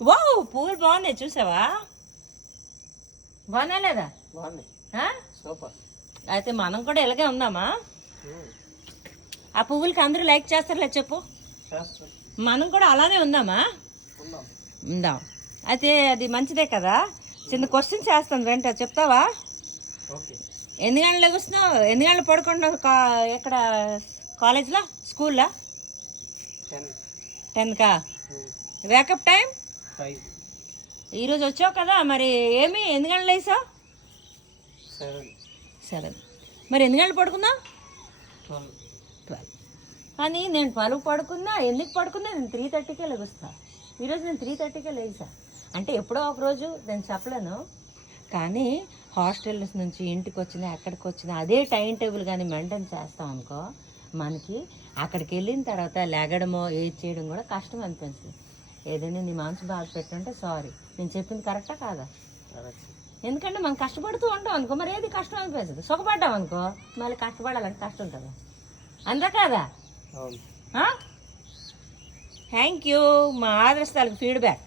వా పువ్వులు బాగున్నాయి చూసావా? బాగున్నా లేదా? సూపర్. అయితే మనం కూడా ఇలాగే ఉందామా? ఆ పువ్వులకి అందరూ లైక్ చేస్తారులే చెప్పు. మనం కూడా అలానే ఉందామా? ఉందాం. అయితే అది మంచిదే కదా. చిన్న క్వశ్చన్స్ వేస్తాను వెంట చెప్తావా? ఎన్ని గంటలు లెగుస్తున్నావు? ఎన్ని గంటలు పడుకుంటున్నావు? ఎక్కడ కాలేజ్లో స్కూల్లో? 10కా? Wake up time? ఈరోజు వచ్చావు కదా, మరి ఏమి ఎన్ని గంటలు వేసావు? 7. మరి ఎన్ని గంటలు పడుకున్నావు? 12. కానీ నేను 12 పడుకున్నా. ఎందుకు పడుకున్నా? నేను 3:30కే లెగుస్తా. ఈరోజు నేను 3:30కే లేసా. అంటే ఎప్పుడో ఒకరోజు నేను చెప్పలేను, కానీ హాస్టల్స్ నుంచి ఇంటికి వచ్చినా ఎక్కడికి వచ్చినా అదే టైం టేబుల్ కానీ మెయింటైన్ చేస్తాం అనుకో, మనకి అక్కడికి వెళ్ళిన తర్వాత లేగడమో ఏది చేయడం కూడా కష్టం అనిపించింది. ఏదైనా నీ మనసు బాధ పెట్టుంటే సారీ. నేను చెప్పింది కరెక్టా కాదా? ఎందుకంటే మనం కష్టపడుతూ ఉంటాం అనుకో, మరి ఏది కష్టం అనిపించదు. సుఖపడ్డాం అనుకో మళ్ళీ కష్టపడాలంటే కష్టం కదా, అంతే కదా? Thank you. మా ఆదర్శాలకు ఫీడ్బ్యాక్.